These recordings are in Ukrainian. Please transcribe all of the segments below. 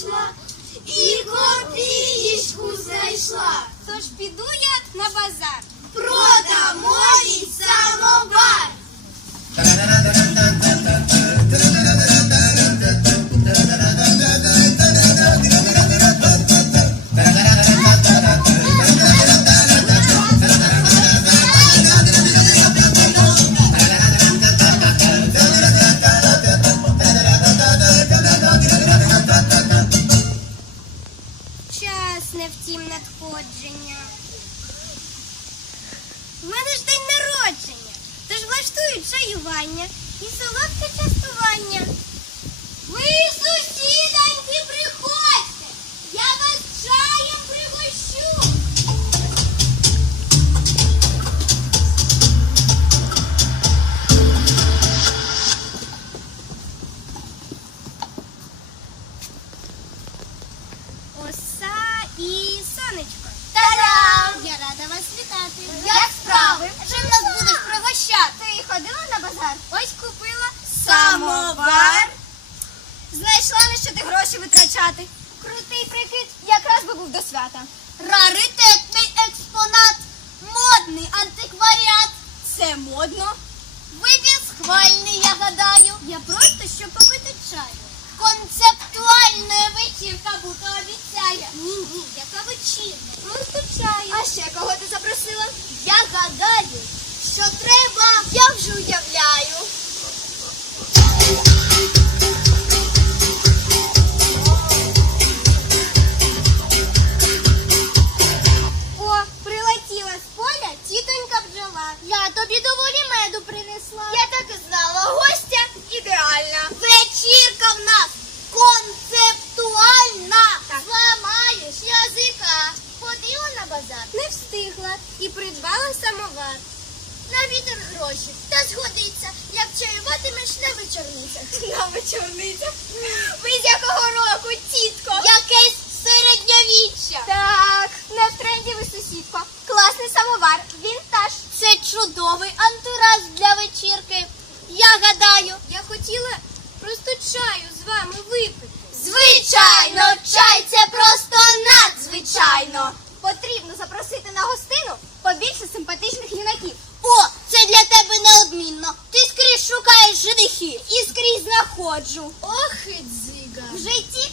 пішла і копієчку знайшла. Тож піду я на базар. Продамо і самовар. У мене ж день народження, тож влаштують чаювання і солодке частування. Сусіданьки, свята. Раритетний експонат, модний антикваріат. Це модно. Вибір схвальний, я гадаю. Я просто щоб попити чаю. Концептуальна вечірка бути обіцяє. Ні, ні, яка вечірня. Просто чаю. А ще кого ти запросила? Я гадаю, що треба, я вже уявляю. Меду принесла. Я так і знала, гостя ідеальна. Вечірка в нас концептуальна. Зламаєш язика. Ходила на базар. Не встигла і придбала самовар. На вітер гроші. Та згодиться, як чаюватимеш на вечорницях. На вечорницях. Ви з якого року, тітко? Якесь середньовіччя. Так, не в тренді ви сусідко. Класний самовар, вінтаж. Це чудовий антураж для вечірки. Я гадаю, Я хотіла просто чаю з вами випити. звичайно, чай це просто надзвичайно. Потрібно запросити на гостину побільше симпатичних юнаків. О, це для тебе неодмінно. Ти скрізь женихів. І скрізь знаходжу. Ох, і дзига. В житті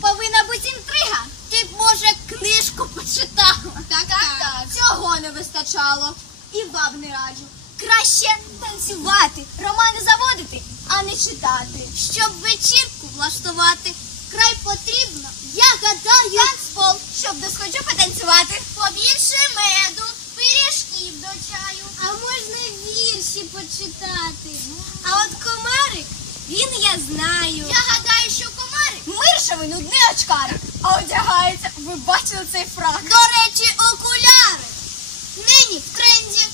повинна бути інтрига. Ти б, може, книжку почитала. Так, так. Цього не вистачало. І вам не раджу. Краще танцювати, романи заводити, а не читати. Щоб вечірку влаштувати, край потрібно, я гадаю, танцпол, Щоб досхочу потанцювати. побільше меду, пиріжків до чаю. А можна вірші почитати. А от комарик, він я знаю. Я гадаю, що комарик. Миршевий нудний очкарик. А одягається, ви бачили цей фрак? До речі, окуляри. Нині в тренді,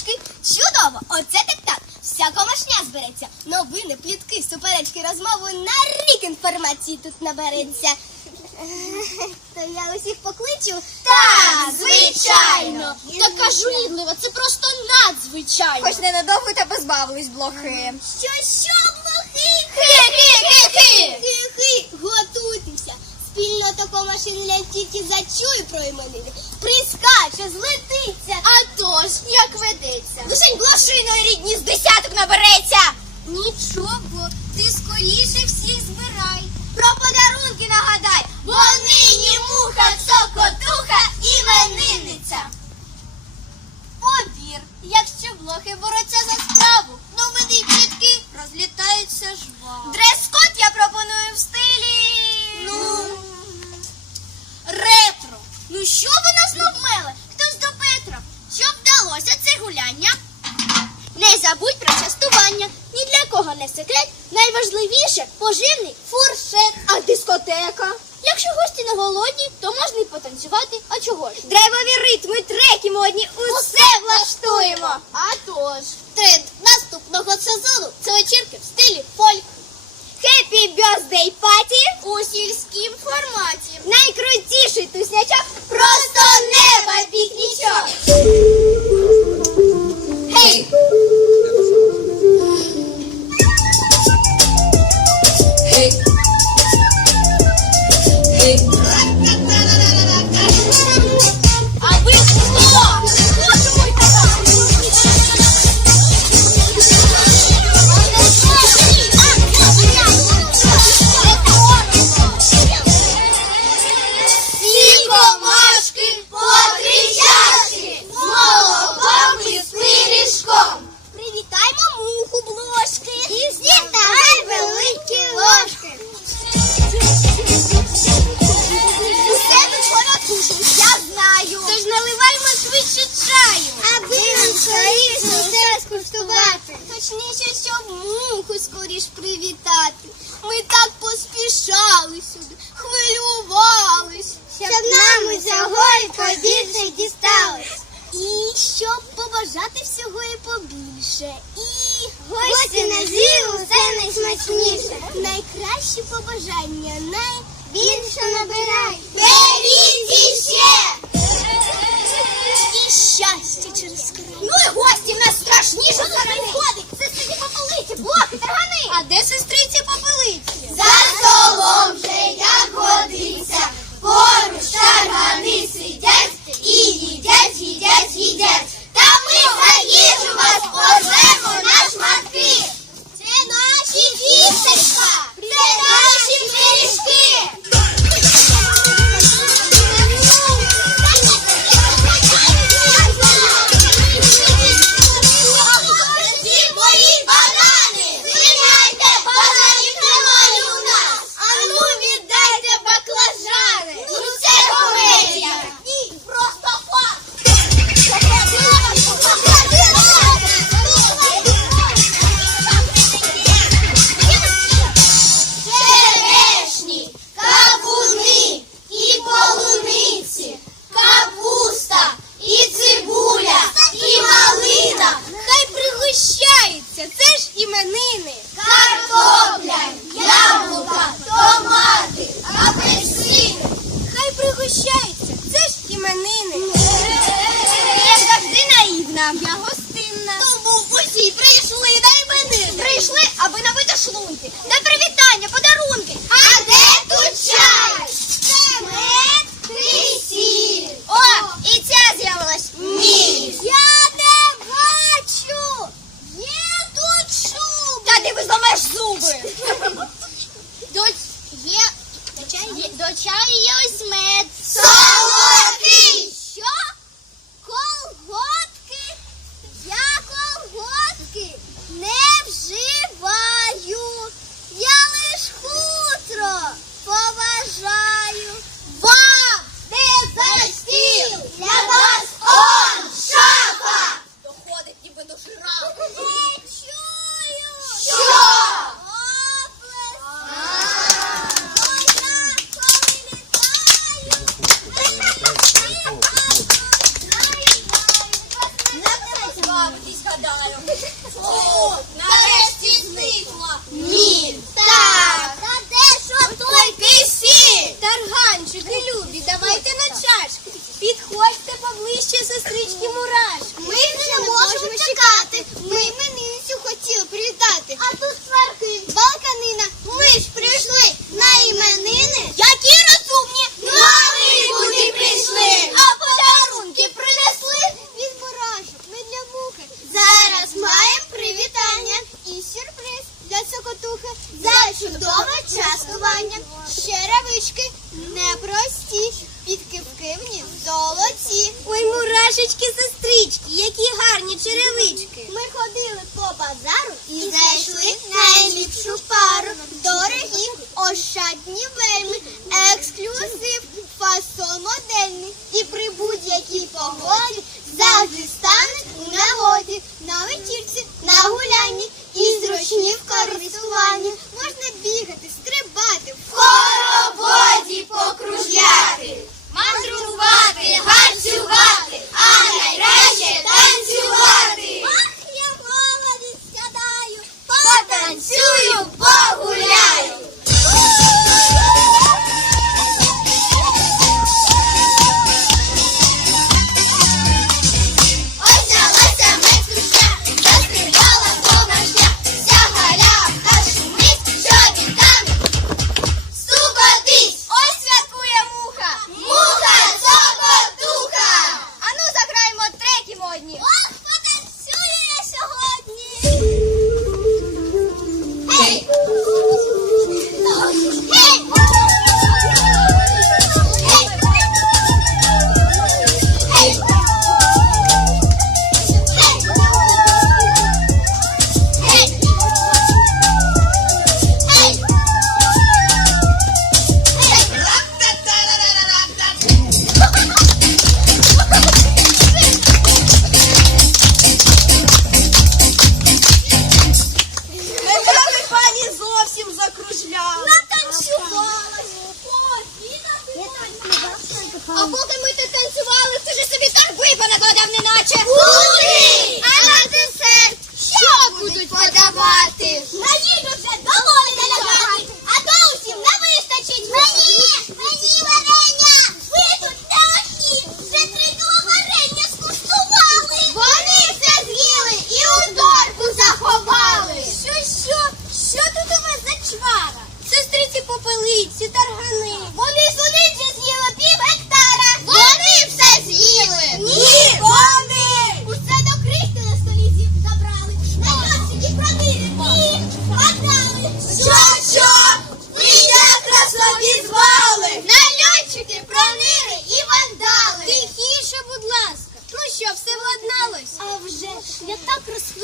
іграшки. Чудово! Оце так так. Вся комашня збереться. Новини, плітки, суперечки, розмову на рік інформації тут набереться. То я усіх покличу. Так, звичайно! Така жуїдлива, це просто надзвичайно. Хоч ненадовго та позбавились блохи. Що, що, блохи? Хи-хи-хи-хи! спільно такого шинеля тільки зачуй про іменини. Прискаче, злетиться. А то ж як ведеться. Лишень блошиною рідні з десяток набереться. Нічого, ти скоріше всіх збирай. Про подарунки нагадай, бо нині муха, цокотуха.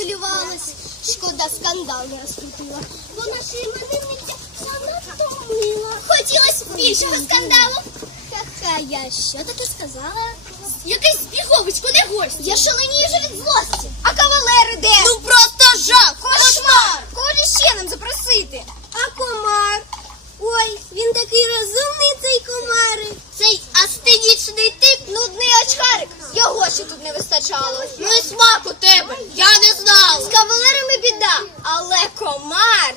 хвилювалась, шкода скандал не розкрутила. Бо ж іменинниця занадто мила. Хотілося більшого скандалу. Ха-ха, я що таке сказала? Якийсь біговичку не гость. Я шаленію вже від злості. А кавалери де? Ну просто жах! Кошмар! Кого ще нам запросити? А комар? Ой, він такий розумний, цей комарик. Цей астині сюди йти нудний очкарик. Його ще тут не вистачало. Ну і смак у тебе. Я не знав. З кавалерами біда, але комар.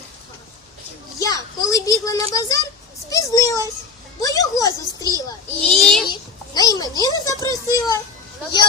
Я, коли бігла на базар, спізнилась, бо його зустріла. І, на імені не запросила. Я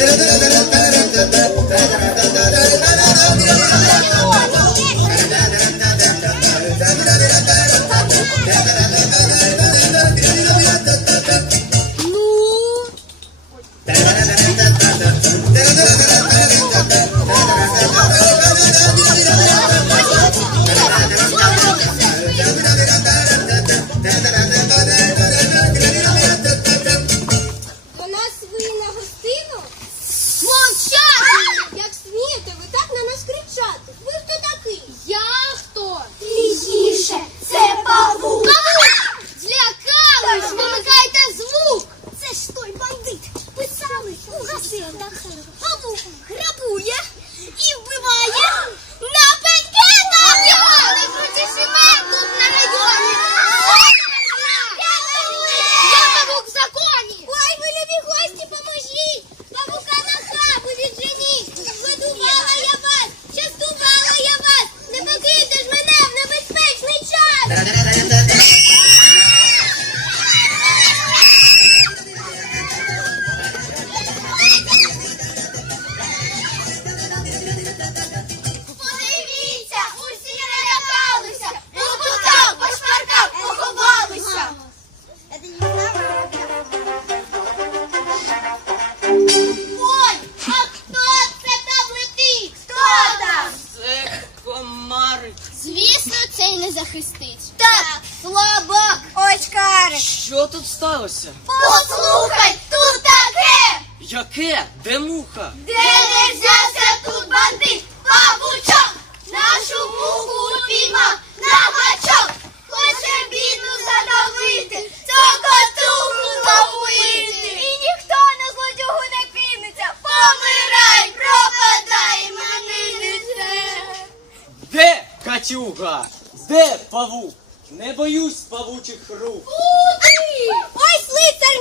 Сталося? Послухай, тут таке, Яке? Де муха? де не взявся тут бандит, павучок, нашу муху упіймав на гачок, хоче бідну задавити, цокотуху зловити. І ніхто на злодюгу не кинеться, помирай, пропадай, мене не. Де Катюга? Де павук? Не боюсь павучих рук.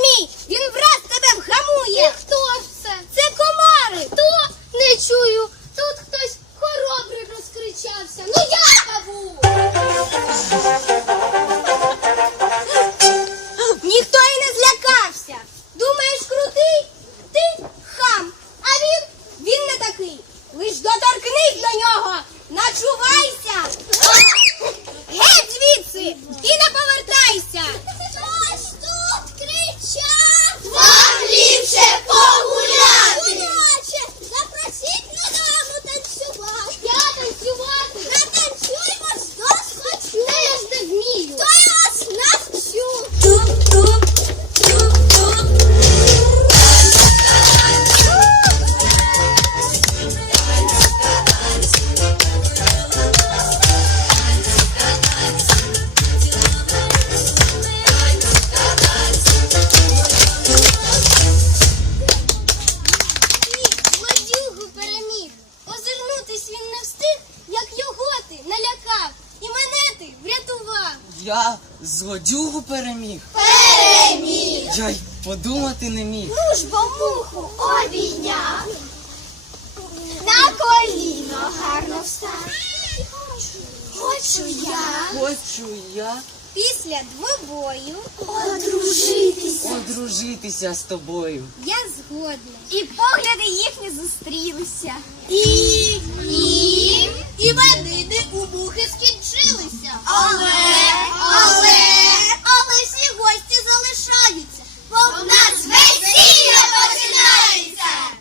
Мій! Він враз тебе вгамує! хто ж це? Це комари! Хто? Не чую. Тут хтось хоробрий розкричався. Ну я каву! Я злодюгу переміг. Переміг! Я й подумати не міг. Ну ж бо муху обійняв. На коліно гарно встав. Хочу я. Хочу я після двобою одружитися. Одружитися з тобою. Я згодна. І погляди їхні зустрілися. І і, і вони не у мухи скінчилися. Але. пишаються, бо в нас весілля починається.